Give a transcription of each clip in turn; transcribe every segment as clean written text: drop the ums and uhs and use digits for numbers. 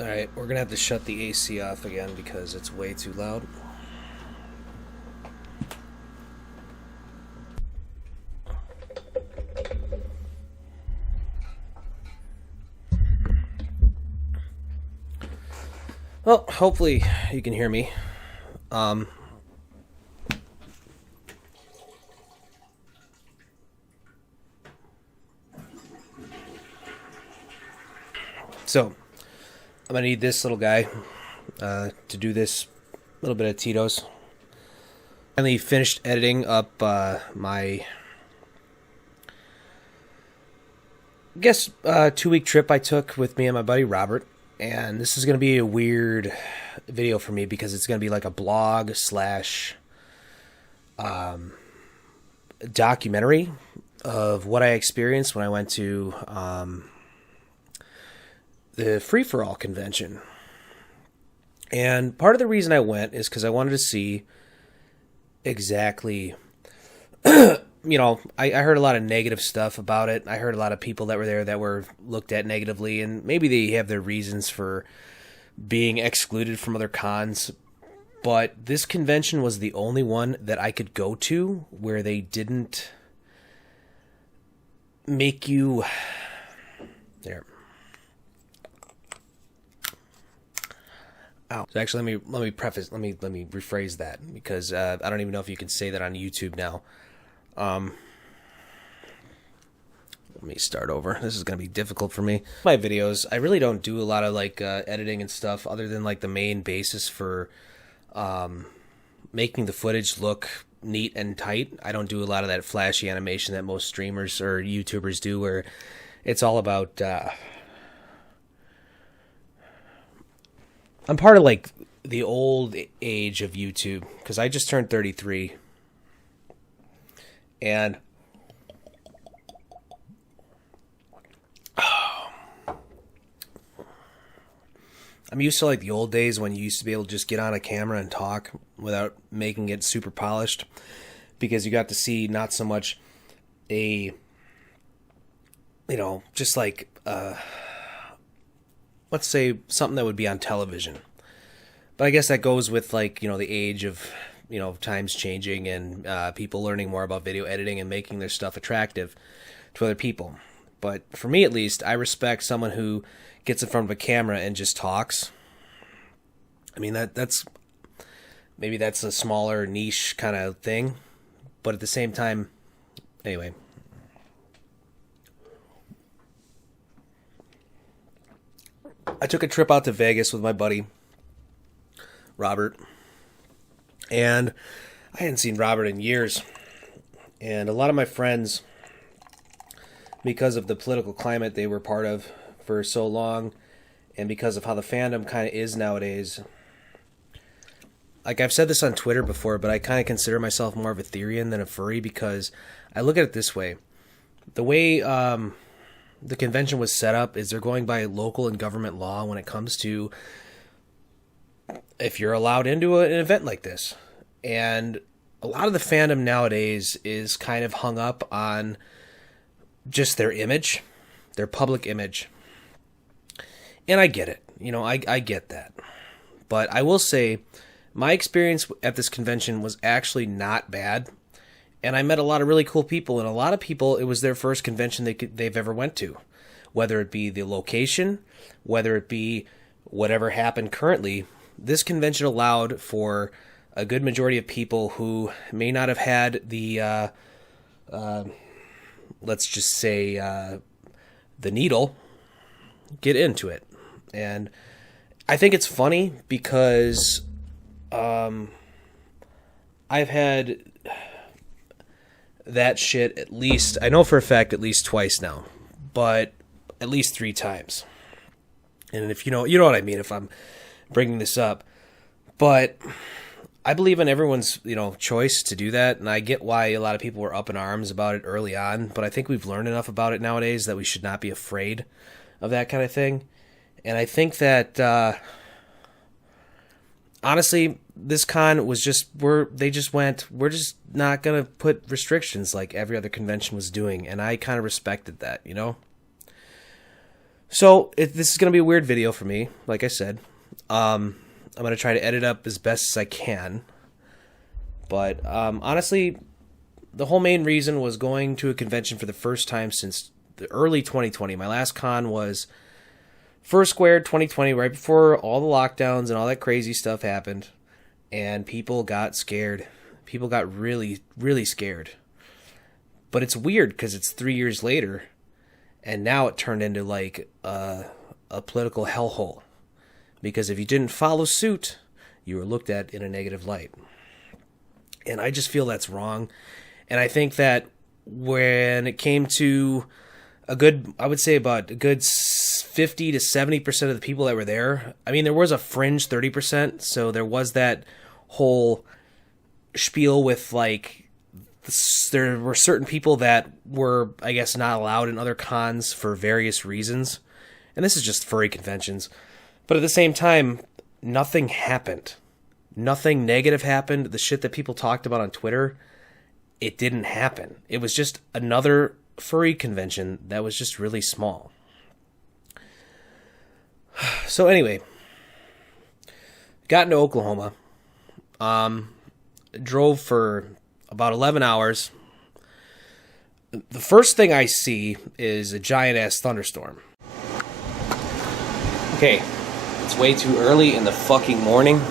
Alright, we're gonna have to shut the AC off again because it's way too loud. Well, hopefully you can hear me. So, I'm gonna need this little guy to do this little bit of Tito's. Finally finished editing up my, I guess, 2-week trip I took with me and my buddy Robert. And this is going to be a weird video for me because it's going to be like a blog slash documentary of what I experienced when I went to the free-for-all convention. And part of the reason I went is because I wanted to see exactly, I heard a lot of negative stuff about it. I heard a lot of people that were there that were looked at negatively, and maybe they have their reasons for being excluded from other cons. But this convention was the only one that I could go to where they didn't make you... There. Oh. So actually, let me rephrase that because I don't even know if you can say that on YouTube now. Let me start over. This is going to be difficult for me. My videos, I really don't do a lot of editing and stuff other than like the main basis for making the footage look neat and tight. I don't do a lot of that flashy animation that most streamers or YouTubers do where it's all about... I'm part of like the old age of YouTube because I just turned 33. And I'm used to like the old days when you used to be able to just get on a camera and talk without making it super polished because you got to see not so much a, just like, let's say something that would be on television. But I guess that goes with like, the age of, times changing and people learning more about video editing and making their stuff attractive to other people. But for me, at least, I respect someone who gets in front of a camera and just talks. I mean, that's a smaller niche kind of thing. But at the same time, anyway. I took a trip out to Vegas with my buddy, Robert. And I hadn't seen Robert in years. And a lot of my friends, because of the political climate they were part of for so long, and because of how the fandom kind of is nowadays, like I've said this on Twitter before, but I kind of consider myself more of a Therian than a furry because I look at it this way. The way the convention was set up is they're going by local and government law when it comes to if you're allowed into an event like this. And a lot of the fandom nowadays is kind of hung up on just their image, their public image. And I get it. I get that. But I will say my experience at this convention was actually not bad. And I met a lot of really cool people. And a lot of people, it was their first convention they've ever went to. Whether it be the location, whether it be whatever happened currently, this convention allowed for a good majority of people who may not have had the, let's just say, the needle, get into it. And I think it's funny because I've had that shit at least, I know for a fact at least twice now, but at least 3 times. And if you know what I mean if I'm bringing this up. But I believe in everyone's, choice to do that, and I get why a lot of people were up in arms about it early on, but I think we've learned enough about it nowadays that we should not be afraid of that kind of thing. And I think that honestly, this con was we're just not going to put restrictions like every other convention was doing, and I kind of respected that, So this is going to be a weird video for me, like I said. I'm going to try to edit up as best as I can. But honestly, the whole main reason was going to a convention for the first time since the early 2020. My last con was First Square 2020, right before all the lockdowns and all that crazy stuff happened. And people got scared. People got really, really scared. But it's weird because it's 3 years later. And now it turned into like a political hellhole. Because if you didn't follow suit, you were looked at in a negative light. And I just feel that's wrong. And I think that when it came to I would say about a good 50 to 70% of the people that were there, I mean, there was a fringe 30%. So there was that whole spiel with like, there were certain people that were, I guess, not allowed in other cons for various reasons. And this is just furry conventions. But at the same time, nothing happened. Nothing negative happened. The shit that people talked about on Twitter, it didn't happen. It was just another furry convention that was just really small. So anyway, got into Oklahoma. Drove for about 11 hours. The first thing I see is a giant-ass thunderstorm. Okay, it's way too early in the fucking morning,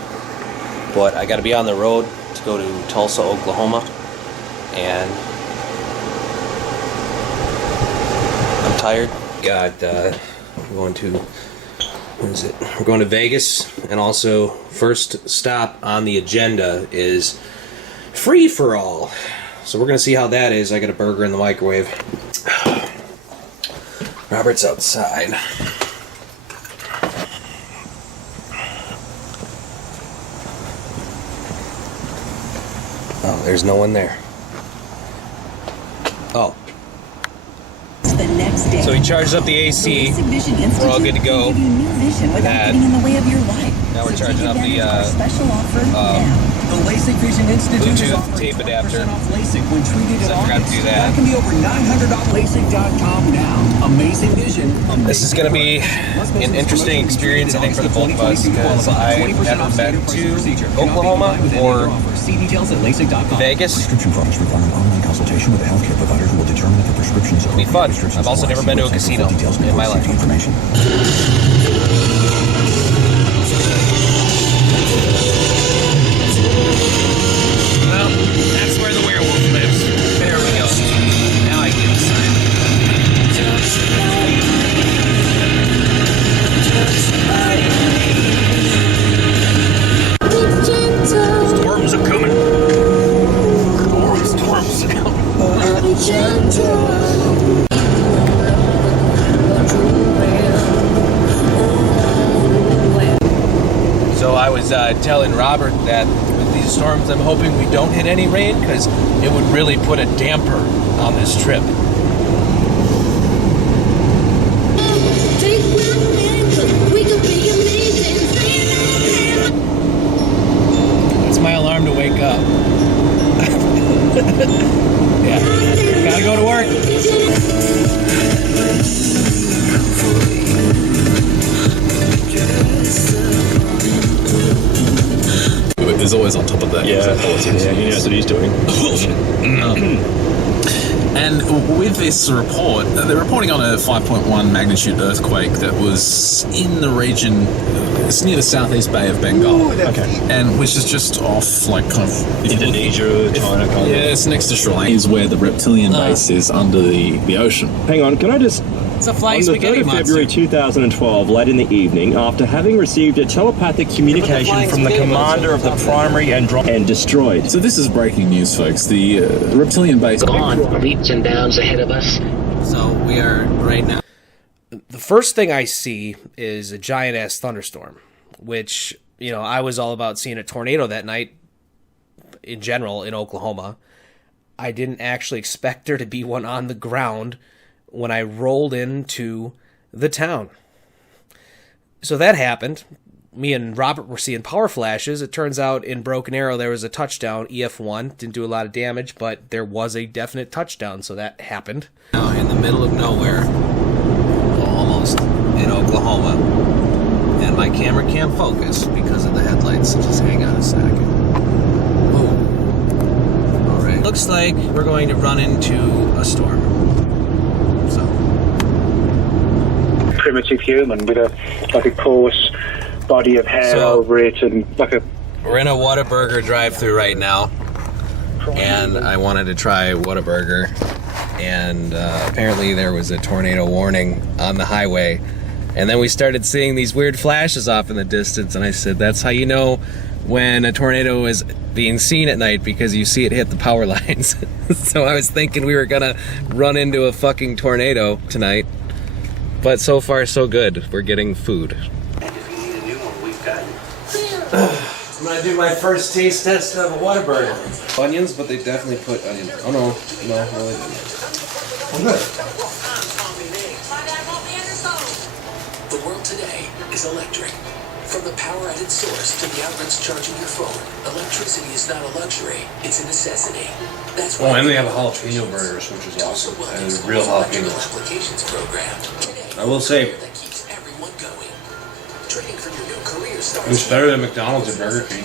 but I gotta be on the road to go to Tulsa, Oklahoma, and I'm tired. I'm going to, we're going to Vegas, and also first stop on the agenda is free for all. So we're gonna see how that is. I got a burger in the microwave. Robert's outside. Oh, there's no one there. Oh. So he charged up the AC. We're all good to go. That. Now we're charging up the LASIK Vision Institute Bluetooth tape adapter. So I forgot to do that. Can be over $900 LASIK.com now. Amazing vision. This is going to be an interesting experience, I think, for the both of us, because I've never been to Oklahoma or Vegas. Prescription products require an online consultation with a healthcare provider who will determine if a prescription is appropriate. It'll be fun. I've also never been to a casino in my life. Well, that's where the werewolf lives. There we go. Now I get inside. Storms are coming. Storms are coming. So I was telling Robert that with these storms, I'm hoping we don't hit any rain, because it would really put a damper on this trip. That's my alarm to wake up. Yeah, gotta go to work. Is always on top of that. Yeah, politics. Yeah, he knows what he's doing. And with this report, they're reporting on a 5.1 magnitude earthquake that was in the region. It's near the southeast bay of Bengal. Okay. And which is just off, like, kind of Indonesia, China, kind of. Yeah, it's next to Sri Lanka. Is where the reptilian base is under the ocean. Hang on, can I just... It's a flying on the spaghetti 3rd of monster. February 2012, late in the evening, after having received a telepathic communication from the commander of the primary and destroyed. So this is breaking news, folks. The reptilian base... On leaps and bounds ahead of us. So we are right now. The first thing I see is a giant-ass thunderstorm, which, you know, I was all about seeing a tornado that night in general in Oklahoma. I didn't actually expect there to be one on the ground when I rolled into the town. So that happened. Me and Robert were seeing power flashes. It turns out in Broken Arrow there was a touchdown, EF1. Didn't do a lot of damage, but there was a definite touchdown, so that happened. Now in the middle of nowhere, almost. camera can't focus because of the headlights, so just hang on a second. Whoa. Alright. Looks like we're going to run into a storm. So. Primitive human with a coarse body of hair over it and like a... We're in a Whataburger drive-thru right now. And I wanted to try Whataburger. And apparently there was a tornado warning on the highway. And then we started seeing these weird flashes off in the distance, and I said, that's how you know when a tornado is being seen at night, because you see it hit the power lines. So I was thinking we were gonna run into a fucking tornado tonight. But so far so good. We're getting food. And if you need a new one, we've got I'm gonna do my first taste test of a Whataburger. Onions, but they definitely put onions. Oh no, they didn't. Oh, good. The world today is electric. From the power at its source to the outlets charging your phone, electricity is not a luxury, it's a necessity. That's why. Oh, and they have jalapeno burgers, which is awesome. And they're real jalapeno. Applications program. Today, I will say, that keeps everyone going. Training for your new career starts. it's better than McDonald's and Burger King.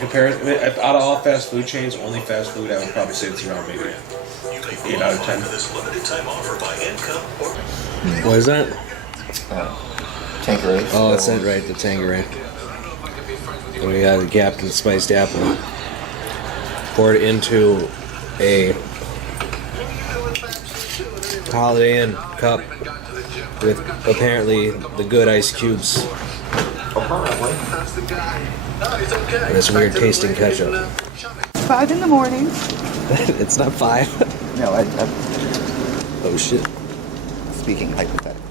Compare it, out of all fast food chains, only fast food, I would probably say it's around maybe 8 out of 10. What is that? Tanqueray. Oh, that's it, right, the Tanqueray. And we got the Captain Spiced Apple. Poured into a Holiday Inn cup with apparently the good ice cubes. And this weird tasting ketchup. 5 in the morning. It's not 5. No, Oh shit. speaking hypothetically.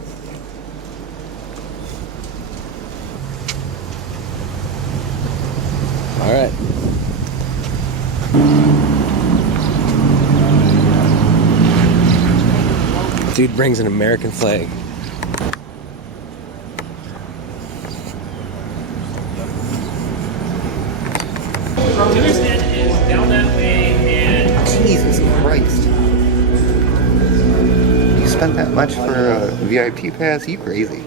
All right. Dude brings an American flag. Jesus Christ. You spent that much for a VIP pass? You crazy.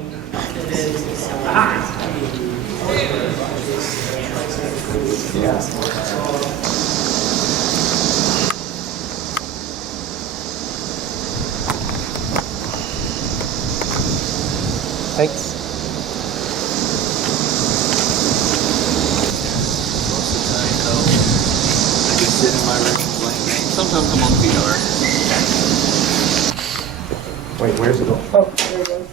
Thanks. Most of the time, though, I just sit in my room playing games. Sometimes I'm on VR. Wait, where's it going? Oh, there it goes.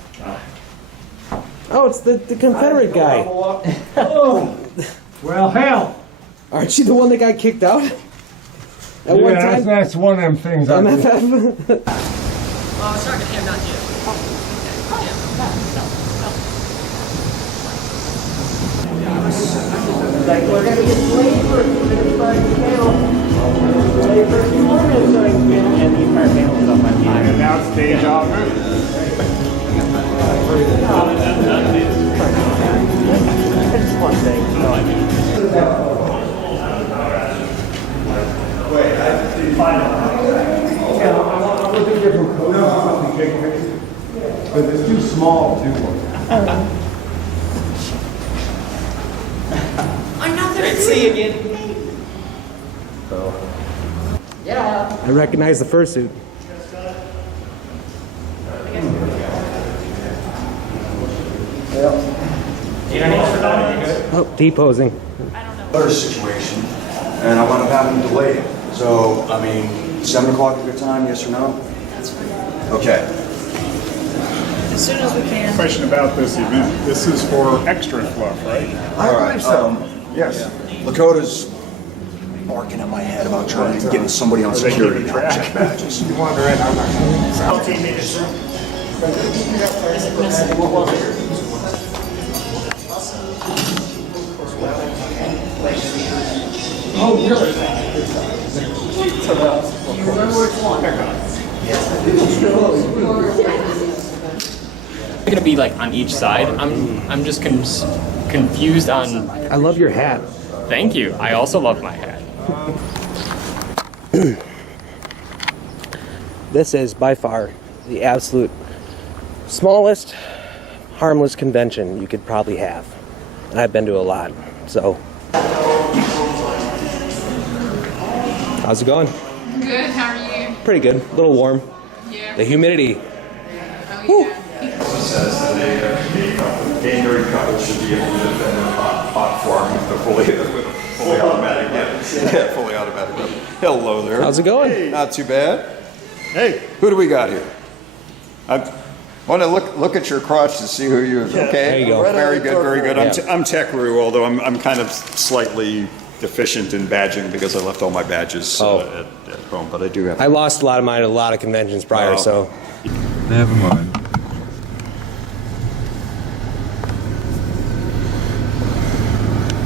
Oh, it's the Confederate guy. Oh, well, hell. Aren't you the one that got kicked out? At one time? That's one of them things I do. MFF? Sorry, I'm not you. Like, we're going to get delayed for everybody's panel. Delayed for a few more minutes so I can get and the entire panel's up on time. And now it's deja vu. It's one thing. No, I mean. Wait, I'm looking different codes. But it's too small, too. Great to see you again. Yeah. I recognize the fursuit. Oh, deposing. Other situation, and I wound up having to delay it. So, I mean, 7 o'clock a good time, yes or no? That's fine. Okay. As soon as we can. Question about this event. This is for extra fluff, right? I believe so. Yes. Lakota's barking at my head about trying to get somebody on security now, check badges. You wander in, I'm not going to. 15 minutes. Oh, really? You remember which one? Gonna be like on each side. I'm just confused on. I love your hat. Thank you. I also love my hat. This is by far the absolute smallest, harmless convention you could probably have. and I've been to a lot. So, how's it going? Good, how are you? Pretty good. A little warm. Yeah. The humidity. Oh, Says that a gay married couple should be able to live in a hot farm with a fully automatic. Yeah, fully automatic. Hello there. How's it going? Hey. Not too bad. Hey, who do we got here? I want to look at your crotch to see who you is. Okay, there you go. Very good, very good. Yeah. I'm Tech-Roo, although I'm kind of slightly deficient in badging because I left all my badges at home, but I do have. I lost a lot of mine at a lot of conventions prior, so. Never mind.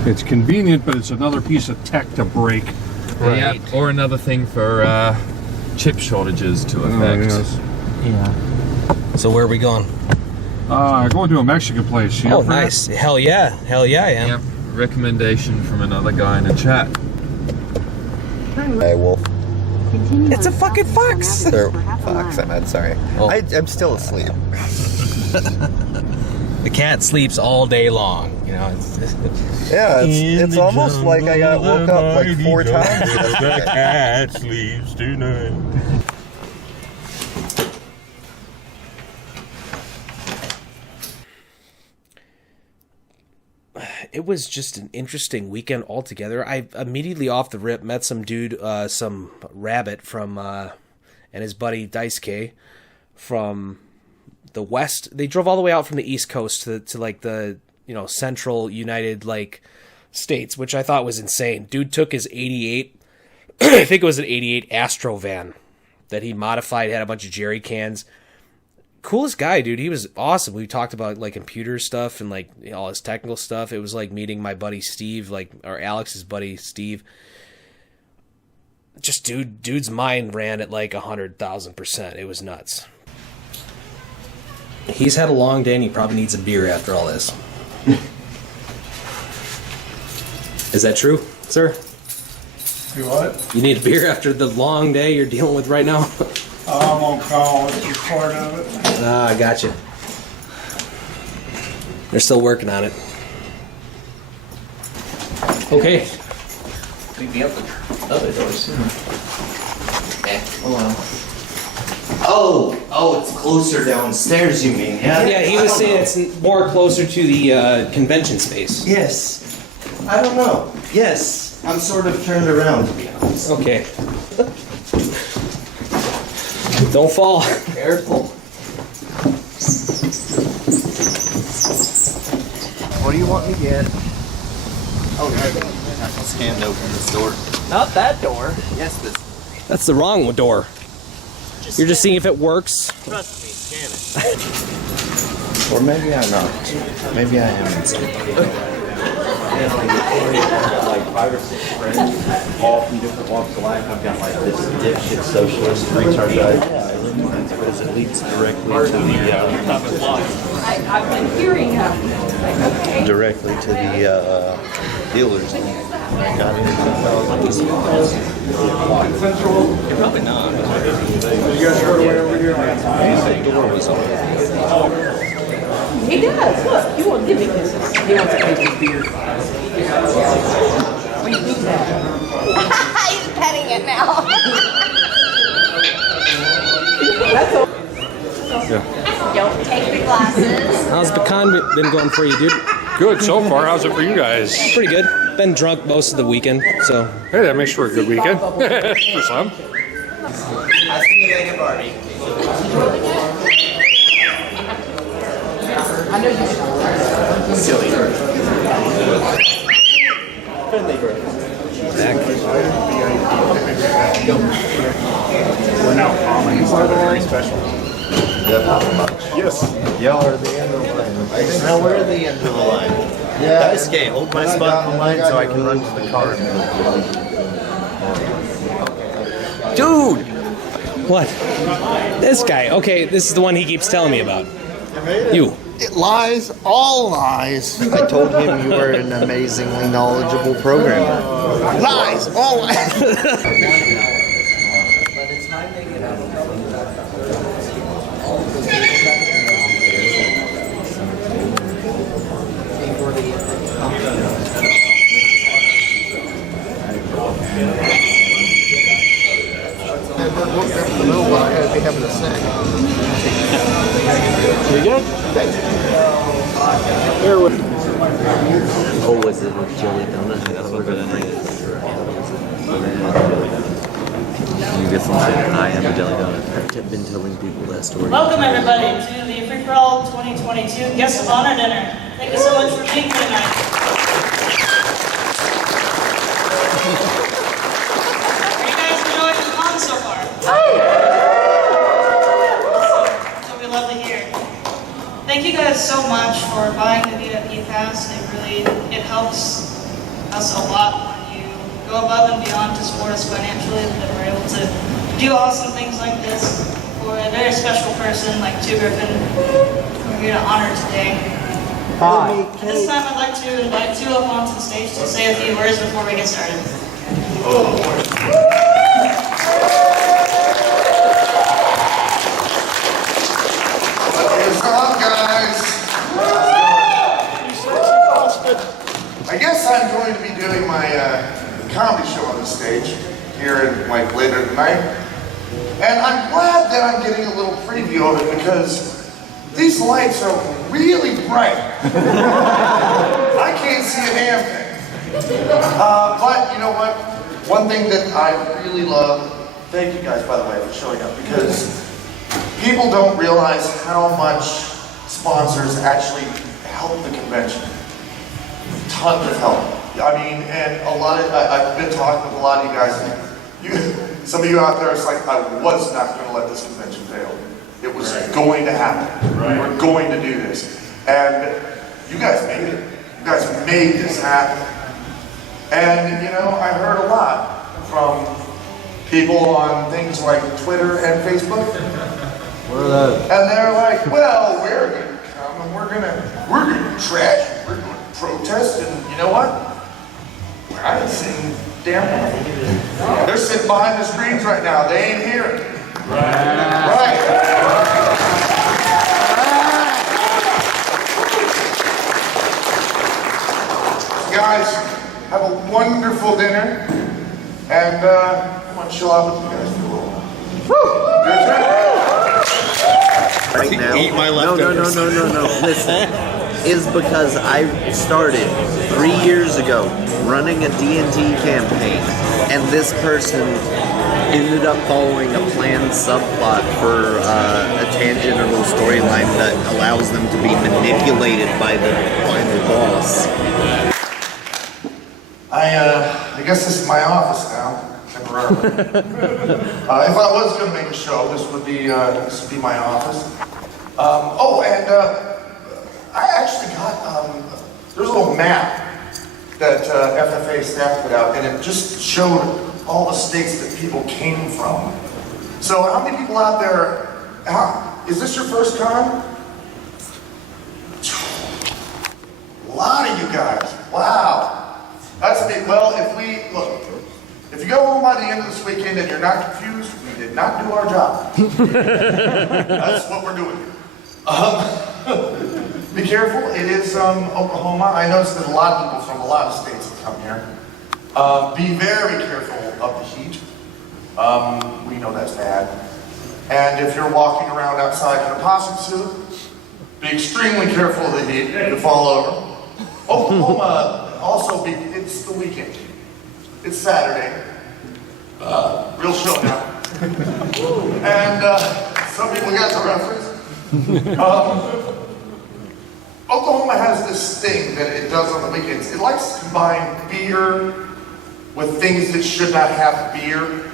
It's convenient, but it's another piece of tech to break. Right. Yeah, or another thing for chip shortages to affect. Yes. Yeah. So where are we going? Going to a Mexican place. You Oh, up for that? nice. Hell yeah. Hell yeah, I am. Yep. Recommendation from another guy in the chat. Hey, wolf. It's a fucking fox. Or fox, I meant, sorry. Oh. I'm still asleep. The cat sleeps all day long, you know. Yeah, it's almost like I got woke up like 4 times. The cat sleeps tonight. It was just an interesting weekend altogether. I immediately off the rip met some dude, some rabbit from, and his buddy Dice K from the West. They drove all the way out from the East Coast to like the, you know, central United like states, which I thought was insane. Dude took his 88, I think it was an 88 Astro van that he modified, had a bunch of jerry cans. Coolest guy, dude. He was awesome. We talked about like computer stuff and like, you know, all his technical stuff. It was like meeting my buddy Steve, like, or Alex's buddy Steve. Just dude's mind ran at like 100,000%. It was nuts. He's had a long day and he probably needs a beer after all this. Is that true, sir? You what? You need a beer after the long day you're dealing with right now? I'm on call. It's a part of it. Ah, I got you. They're still working on it. Okay. Maybe up the other door soon. Okay, hold on. Oh, it's closer downstairs, you mean? Yeah. Yeah, he was saying it's more closer to the convention space. Yes. I don't know. Yes, I'm sort of turned around, to be honest. Okay. Don't fall. Careful. What do you want me to get? Oh, let's hand open this door. Not that door. Yes, this. That's the wrong door. You're just seeing if it works. Trust me, scan it. Or maybe I'm not. Maybe I am inside. Like 5 or 6 friends, all from different walks of life. I've got like this dipshit socialist retard guy. Because it leads directly to the I've been hearing directly to the dealers. I got in. You're probably not. You guys heard way over here? The door was open. He does. Look, he won't give me this. He wants to take his beer. He's petting it now. Don't take the glasses. How's pecan been going for you, dude? Good so far. How's it for you guys? Pretty good. Been drunk most of the weekend, so. Hey, that makes for a good weekend. For some. I'll see you later, Barbie. I know you Silly. We're now calling each other very special. Yes. Y'all are the end of the line. Now we're the end of the line. Yeah. Dice K, hold my spot in the line so I can run to the car. Dude! What? This guy. Okay, this is the one he keeps telling me about. You. It lies, all lies. I told him you were an amazingly knowledgeable programmer. Lies, all lies. You good? Here with. Oh, was it a jelly donut? That's what we're gonna You get something. I am a jelly donut. I've been telling people that story. Welcome everybody to the Free For All 2022 Guest of Honor Dinner. Thank you so much for being here tonight. Are you guys enjoying the con so far? So we love to hear. Thank you guys so much for buying the VIP pass. It helps us a lot when you go above and beyond to support us financially, that we're able to do awesome things like this for a very special person like Two Griffin we're here to honor today. Hi. At this time I'd like to invite Two up onto the stage to say a few words before we get started. What's up, guys? I guess I'm going to be doing my comedy show on the stage here in later tonight. And I'm glad that I'm getting a little preview of it because these lights are really bright. I can't see a damn thing. But you know what? One thing that I really love, thank you guys by the way for showing up, because people don't realize how much sponsors actually help the convention. Tons of help. I mean, and a lot of, I've been talking with a lot of you guys, and some of you out there, it's like, I was not going to let this convention fail. It was going to happen. We were going to do this. And you guys made it. You guys made this happen. And, you know, I heard a lot from people on things like Twitter and Facebook. What are those? And they're like, well, we're going to come and we're going to trash you. We're going to protest. And you know what? I ain't seen damn well. They're sitting behind the screens right now. They ain't here. Right. Guys, have a wonderful dinner. And I want to chill out with you guys for a little while. Right now? Eat my leftovers. No. Listen, is because I started 3 years ago running a D&D campaign, and this person ended up following a planned subplot for a tangent or little storyline that allows them to be manipulated by the final boss. I guess this is my office now, temporarily. If I was going to make a show, this would be my office. I actually got, there's a little map that FFA staff put out, and it just showed all the states that people came from. So how many people out there, is this your first con? A lot of you guys, wow. That's big. Well, if you go home by the end of this weekend and you're not confused, we did not do our job. That's what we're doing here. Be careful, it is Oklahoma. I noticed that a lot of people from a lot of states have come here. Be very careful of the heat. We know that's bad. And if you're walking around outside in a possum suit, be extremely careful of the heat. You'll fall over. Oklahoma, also, it's the weekend. It's Saturday. Real show now. And some people got the reference. Oklahoma has this thing that it does on the weekends. It likes to combine beer with things that should not have beer.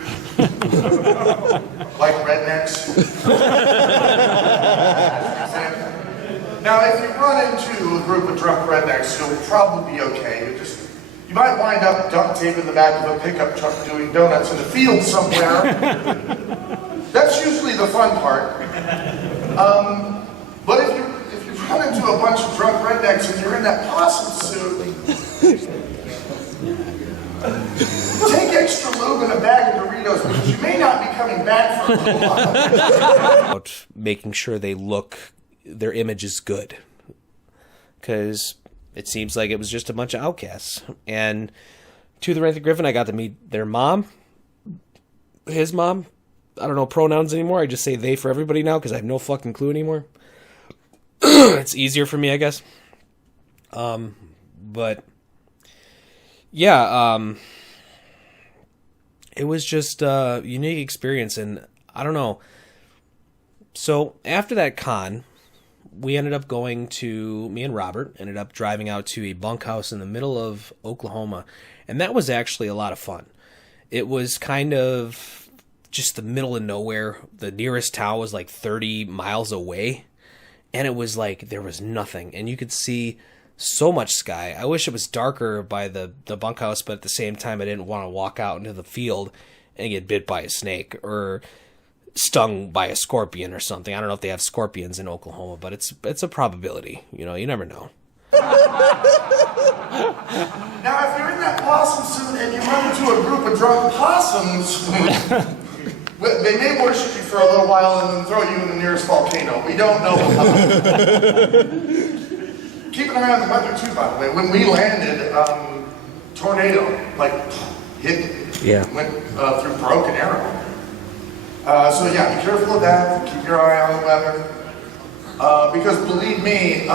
Like rednecks. Now, if you run into a group of drunk rednecks, you'll probably be okay. You might wind up duct tape in the back of a pickup truck doing donuts in a field somewhere. That's usually the fun part. But if you run into a bunch of drunk rednecks and you're in that possum suit, take extra lube and a bag of Doritos because you may not be coming back for a little while. About making sure their image is good. Because it seems like it was just a bunch of outcasts. And to the Wraith of Griffin, I got to meet their mom, his mom. I don't know pronouns anymore. I just say they for everybody now because I have no fucking clue anymore. it's easier for me, I guess. But yeah, it was just a unique experience, and I don't know. So after that con, me and Robert ended up driving out to a bunkhouse in the middle of Oklahoma, and that was actually a lot of fun. It was kind of just the middle of nowhere. The nearest town was like 30 miles away, and it was like there was nothing, and you could see so much sky. I wish it was darker by the bunkhouse, but at the same time I didn't want to walk out into the field and get bit by a snake or stung by a scorpion or something. I don't know if they have scorpions in Oklahoma, but it's a probability. You know, you never know. Now, if you're in that possum suit and you run into a group of drunk possums, they may worship you for a little while and then throw you in the nearest volcano. We don't know what happened. Keep an eye on the weather too, by the way. When we landed, tornado went through Broken Arrow. So yeah, be careful of that. Keep your eye on the weather. Because believe me,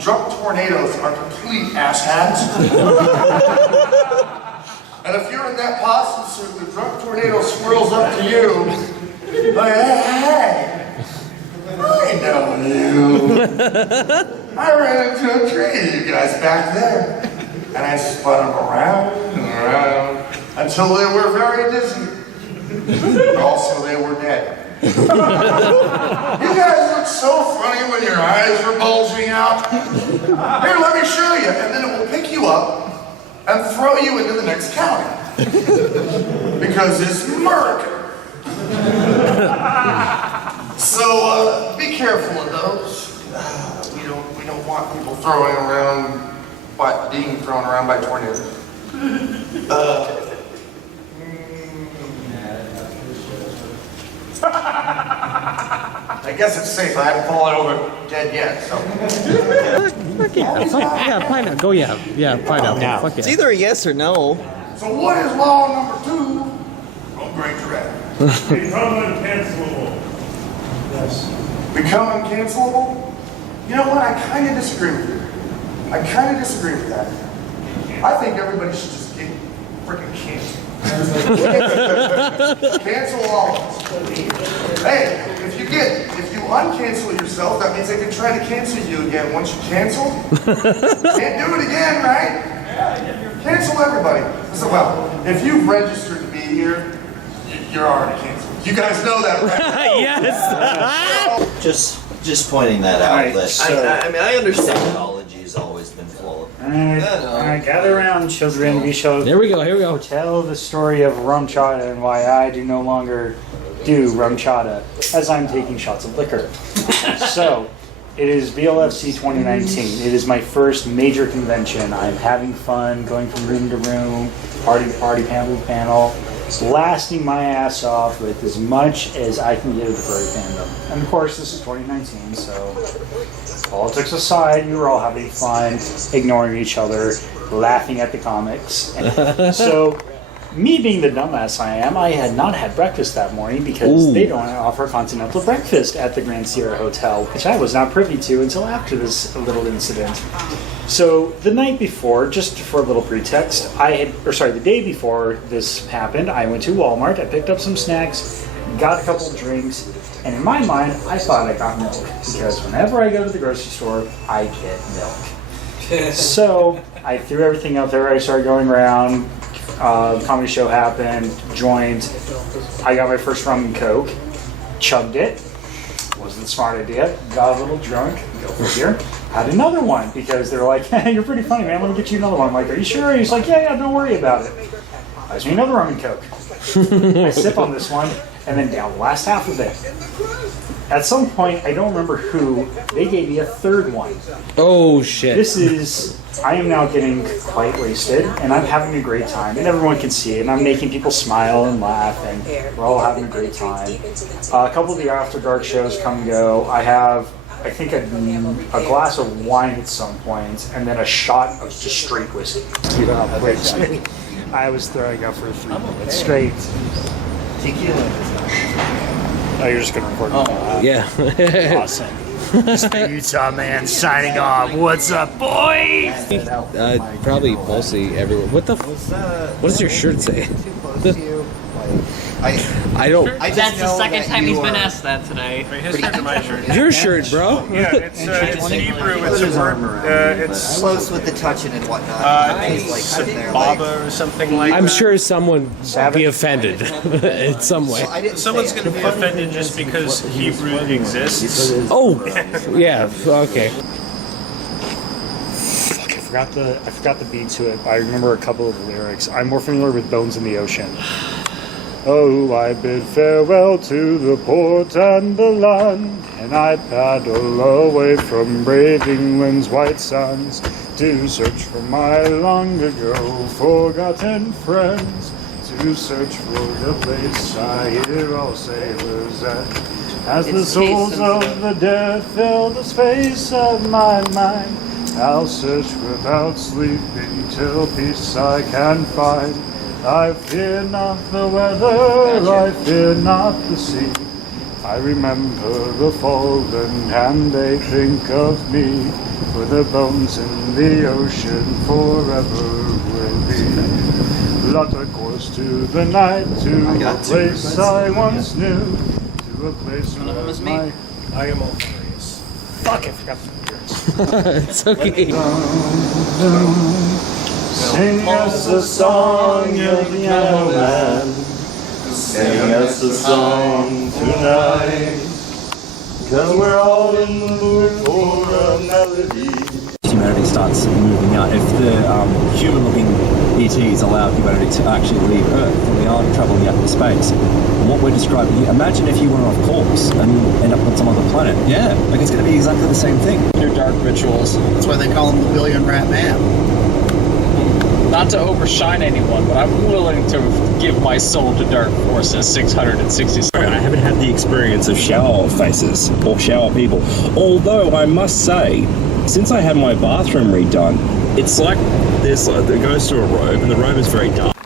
drunk tornadoes are complete asshads. And if you're in that possum suit, the drunk tornado swirls up to you, like, hey, I know you. I ran into a tree, you guys back there, and I spun them around and around until they were very dizzy. Also, they were dead. You guys look so funny when your eyes are bulging out. Here, let me show you, and then it will pick you up and throw you into the next county. Because it's America. So be careful of those. We don't want people being thrown around by tornadoes. I guess it's safe. I haven't fallen over dead yet, so. Yeah, find out. Go yeah. Yeah, find out. Now. Fuck It's yeah. either a yes or no. So what is law number 2? Don't break the rat. Become uncancelable. Yes. Become uncancelable? You know what? I kind of disagree with you. I kind of disagree with that. I think everybody should just get freaking canceled. Cancel all of us. Hey, if you uncancel yourself, that means they can try to cancel you again. Once you cancel, can't do it again, right? Cancel everybody. So, well, if you've registered to be here, you're already canceled. You guys know that, right? Yes. Just pointing that out. Right, That so- I mean, I understand technology has always been flawed. Alright, gather around, children. We shall. Here we go. Tell the story of rum chata and why I do no longer do rum chata, as I'm taking shots of liquor. So, it is BLFC 2019. It is my first major convention. I'm having fun, going from room to room, party to party, panel to panel, blasting my ass off with as much as I can get of the furry fandom. And of course, this is 2019, so politics aside, we were all having fun, ignoring each other, laughing at the comics. So, me being the dumbass I am, I had not had breakfast that morning because they don't offer continental breakfast at the Grand Sierra Hotel, which I was not privy to until after this little incident. So the night before, just for a little pretext, the day before this happened, I went to Walmart, I picked up some snacks, got a couple of drinks, and in my mind, I thought I got milk, because whenever I go to the grocery store, I get milk. So I threw everything out there, I started going around, comedy show happened, joined, I got my first rum and coke, chugged it, wasn't a smart idea, got a little drunk, go figure, had another one, because they're like, hey, you're pretty funny, man, let me get you another one. I'm like, are you sure? He's like, yeah, don't worry about it. Buys me another rum and coke. I sip on this one, and then down the last half of it. At some point, I don't remember who, they gave me a third one. Oh, shit. I am now getting quite wasted, and I'm having a great time, and everyone can see it, and I'm making people smile and laugh, and we're all having a great time. A couple of the After Dark shows come and go. I have, I think, a glass of wine at some point, and then a shot of just straight whiskey. I was throwing up for 3 minutes straight. Tequila. Oh, you're just going to record me? Yeah. Awesome. This is the Utah man signing off. What's up, boys? Probably mostly everywhere. What does your shirt say? I don't. That's the second time he's been asked that today. His shirt and my shirt. Your shirt, bro. Yeah, it's Hebrew. It's a word. It's close with the touching and whatnot. It's like Baba or something like that. I'm sure someone will be offended in some way. Someone's going to be offended just because Hebrew exists. Oh, yeah. Okay. I forgot the beat to it. I remember a couple of the lyrics. I'm more familiar with Bones in the Ocean. Oh, I bid farewell to the port and the land, and I paddle away from brave England's white sands to search for my long ago forgotten friends, to search for the place I hear all sailors at. As the souls of the dead fill the space of my mind, I'll search without sleeping till peace I can find. I fear not the weather, I fear not the sea. I remember the fallen and they think of me, for the bones in the ocean forever will be. Lot of course to the night, to a place I once knew, to a place where I am all curious. Fuck, I forgot the lyrics. It's okay. Sing us a song, you're the piano man. Sing us a song tonight. Cause we're all in the mood for a melody. Humanity starts moving out. If the human-looking ETs allow humanity to actually leave Earth, then we are traveling out in space. And what we're describing here, imagine if you were off course and you end up on some other planet. Yeah, like it's going to be exactly the same thing. Your dark rituals. That's why they call him the Billion Rat Man. Not to overshine anyone, but I'm willing to give my soul to Dark Forces 666. I haven't had the experience of shower faces or shower people. Although I must say, since I had my bathroom redone, it's like there's it goes to a robe, and the robe is very dark.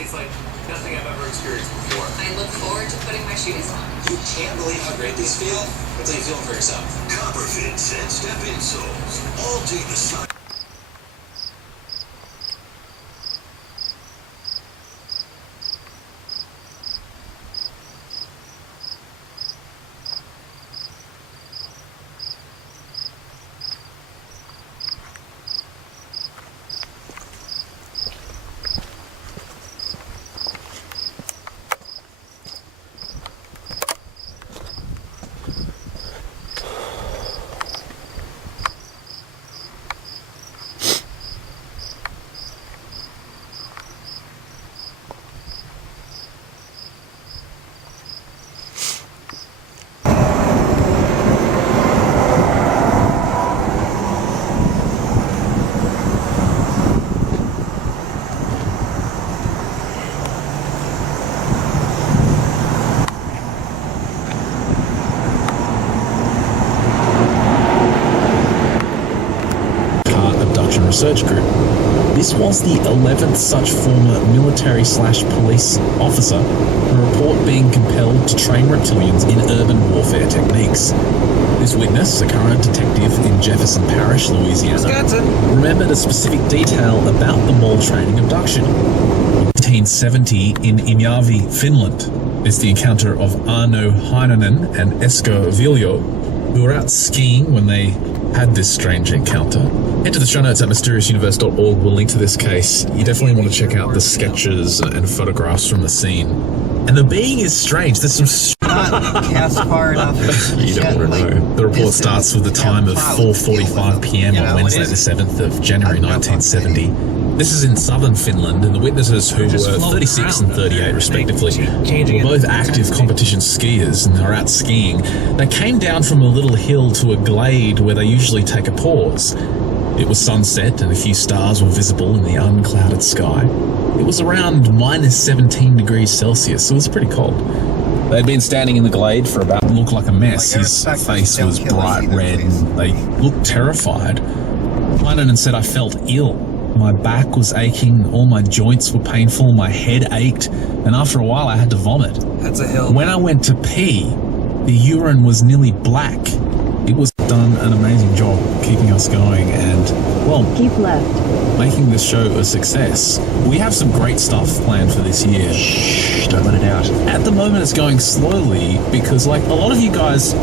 It's like nothing I've ever experienced before. I look forward to putting my shoes on. You can't believe how great these feel until you feel them for yourself. Copperfits and step insoles all take the sun. Research Group. This was the 11th such former military/police officer, a report being compelled to train reptilians in urban warfare techniques. This witness, a current detective in Jefferson Parish, Louisiana, remembered a specific detail about the mole training abduction. In 1970 in Imjärvi, Finland, it's the encounter of Arno Heinonen and Esko Viljo, who were out skiing when they had this strange encounter. Head to the show notes at mysteriousuniverse.org. We'll link to this case. You definitely want to check out the sketches and photographs from the scene. And the being is strange. There's some... Cast far enough. You don't want to know. The report starts with the time of 4:45 p.m. on Wednesday the 7th of January 1970. This is in southern Finland, and the witnesses, who were 36 and 38 respectively, were both active competition skiers, and they were out skiing. They came down from a little hill to a glade where they usually take a pause. It was sunset, and a few stars were visible in the unclouded sky. It was around minus 17 degrees Celsius, so it was pretty cold. They'd been standing in the glade for about... looked like a mess. His face was bright red, and they looked terrified. Lennon said, I felt ill. My back was aching, all my joints were painful, my head ached, and after a while I had to vomit. That's a hill. When I went to pee, the urine was nearly black. It was done an amazing job keeping us going and, well, keep left, making this show a success. We have some great stuff planned for this year. Shh, don't let it out. At the moment it's going slowly because, like, a lot of you guys...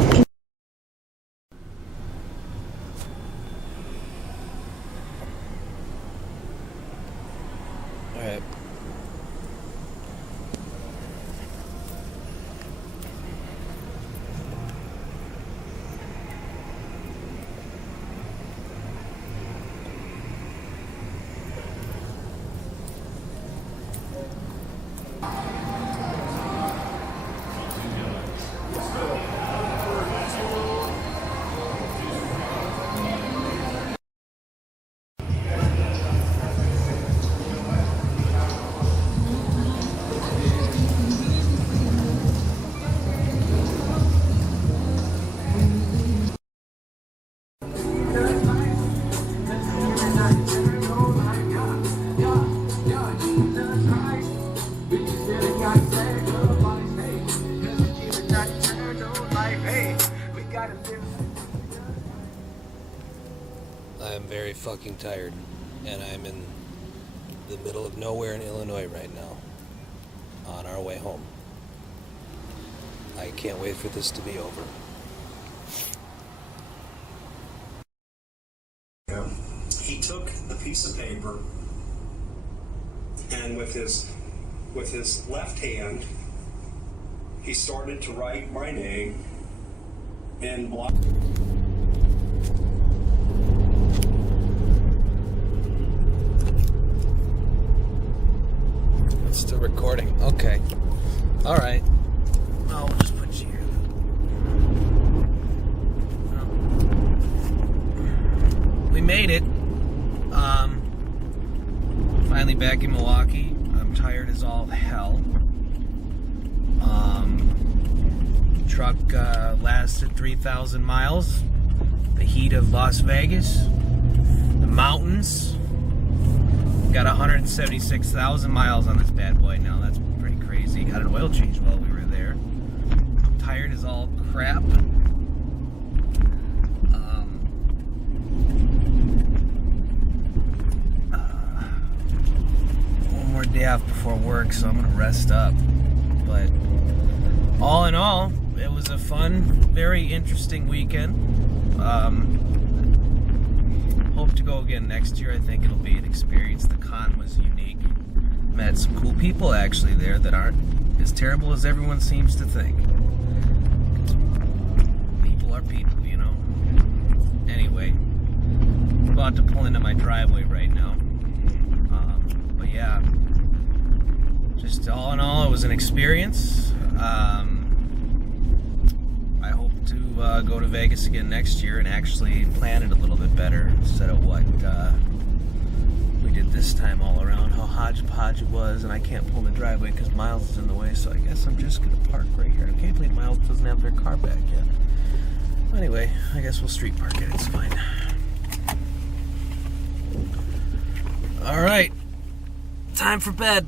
Alright. I'm very fucking tired, and I'm in the middle of nowhere in Illinois right now, on our way home. I can't wait for this to be over. He took the piece of paper and with his left hand he started to write my name in block. It's still recording. Okay. All right. I'll just put you here. We made it. Finally back in Milwaukee. I'm tired as all hell. Truck lasted 3,000 miles. The heat of Las Vegas. The mountains. Got 176,000 miles on this bad boy now. That's pretty crazy. Had an oil change while we were there. I'm tired as all crap. One more day off before work, so I'm gonna rest up. But all in all, it was a fun, very interesting weekend. Hope to go again next year. I think it'll be an experience. The con was unique. Met some cool people actually there that aren't as terrible as everyone seems to think. People are people, you know. Anyway, I'm about to pull into my driveway right now. But yeah, just all in all, it was an experience. I hope to go to Vegas again next year and actually plan it a little bit better instead of what we did this time all around, how hodgepodge it was, and I can't pull in the driveway because Miles is in the way, so I guess I'm just going to park right here. I can't believe Miles doesn't have their car back yet. Anyway, I guess we'll street park it, it's fine. Alright, time for bed.